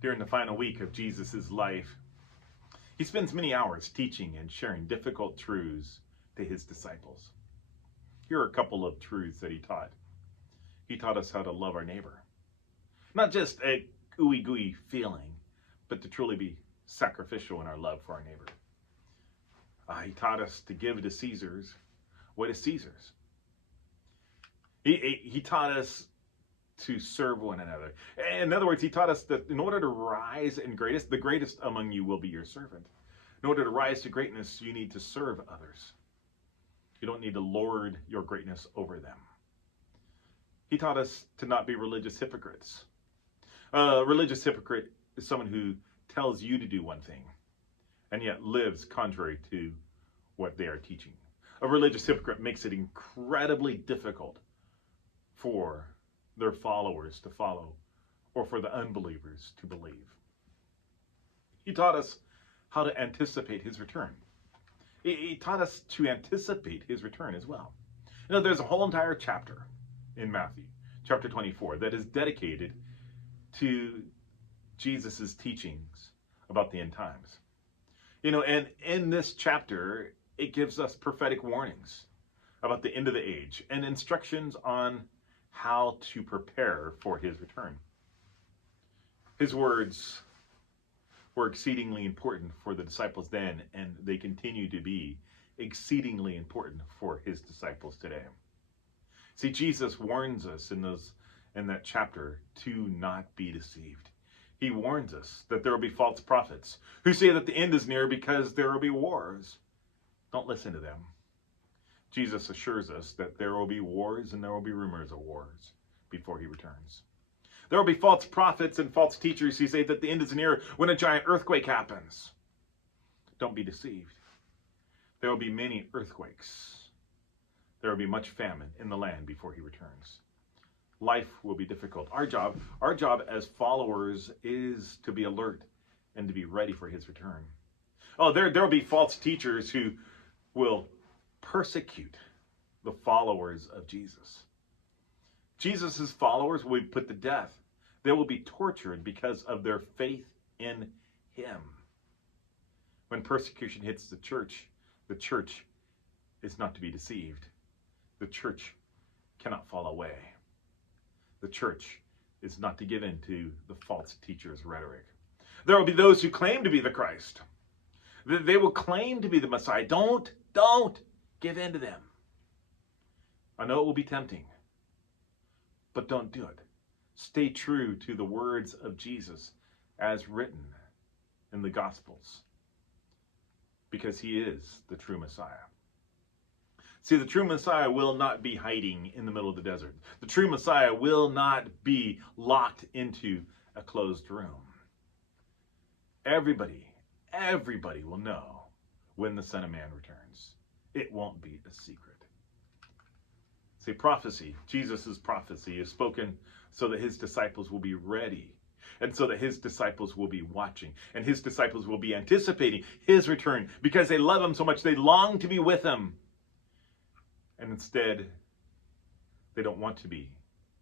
During the final week of Jesus' life, he spends many hours teaching and sharing difficult truths to his disciples. Here are a couple of truths that he taught. He taught us how to love our neighbor. Not just a ooey gooey feeling, but to truly be sacrificial in our love for our neighbor. He taught us to give to Caesar's what is Caesar's. He taught us to serve one another. In other words, he taught us that in order to rise in greatest, the greatest among you will be your servant. In order to rise to greatness, you need to serve others. You don't need to lord your greatness over them. He taught us to not be religious hypocrites. A religious hypocrite is someone who tells you to do one thing and yet lives contrary to what they are teaching. A religious hypocrite makes it incredibly difficult for their followers to follow or for the unbelievers to believe. He taught us how to anticipate his return. He taught us to anticipate his return as well. You know, there's a whole entire chapter in Matthew, chapter 24, that is dedicated to Jesus's teachings about the end times. You know, and in this chapter, it gives us prophetic warnings about the end of the age and instructions on how to prepare for his return. His words were exceedingly important for the disciples then, and they continue to be exceedingly important for his disciples today. See, Jesus warns us in that chapter to not be deceived. He warns us that there will be false prophets who say that the end is near because there will be wars. Don't listen to them. Jesus assures us that there will be wars and there will be rumors of wars before he returns. There will be false prophets and false teachers who say that the end is near when a giant earthquake happens. Don't be deceived. There will be many earthquakes. There will be much famine in the land before he returns. Life will be difficult. Our job as followers is to be alert and to be ready for his return. Oh, there will be false teachers who will persecute the followers of Jesus. Jesus' followers will be put to death. They will be tortured because of their faith in him. When persecution hits the church is not to be deceived. The church cannot fall away. The church is not to give in to the false teacher's rhetoric. There will be those who claim to be the Christ. They will claim to be the Messiah. Don't give in to them. I know it will be tempting, but don't do it. Stay true to the words of Jesus as written in the Gospels, because he is the true Messiah. See, the true Messiah will not be hiding in the middle of the desert. The true Messiah will not be locked into a closed room. Everybody will know when the Son of Man returns. It won't be a secret. See, prophecy, Jesus' prophecy is spoken so that his disciples will be ready, and so that his disciples will be watching, and his disciples will be anticipating his return because they love him so much. They long to be with him. And instead, they don't want to be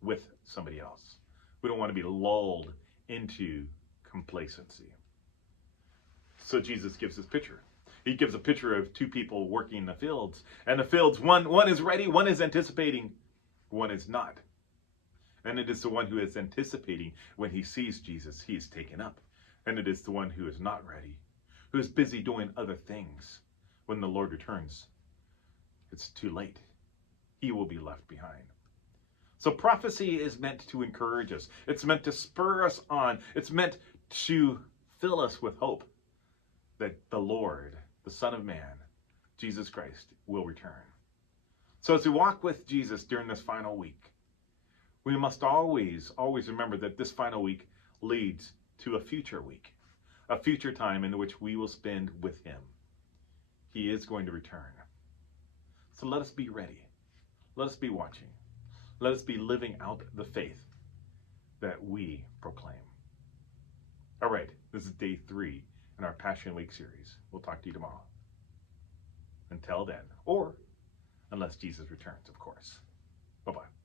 with somebody else. We don't want to be lulled into complacency. So Jesus gives this picture. He gives a picture of two people working in the fields. And the fields, one is ready, one is anticipating, one is not. And it is the one who is anticipating when he sees Jesus, he is taken up. And it is the one who is not ready, who is busy doing other things. When the Lord returns, it's too late. He will be left behind. So prophecy is meant to encourage us. It's meant to spur us on. It's meant to fill us with hope that the Lord, the Son of Man, Jesus Christ, will return. So as we walk with Jesus during this final week, we must always remember that this final week leads to a future week, a future time in which we will spend with him. He is going to return. So let us be ready. Let us be watching. Let us be living out the faith that we proclaim. All right, this is day 3 in our Passion Week series. We'll talk to you tomorrow. Until then, or unless Jesus returns, of course. Bye-bye.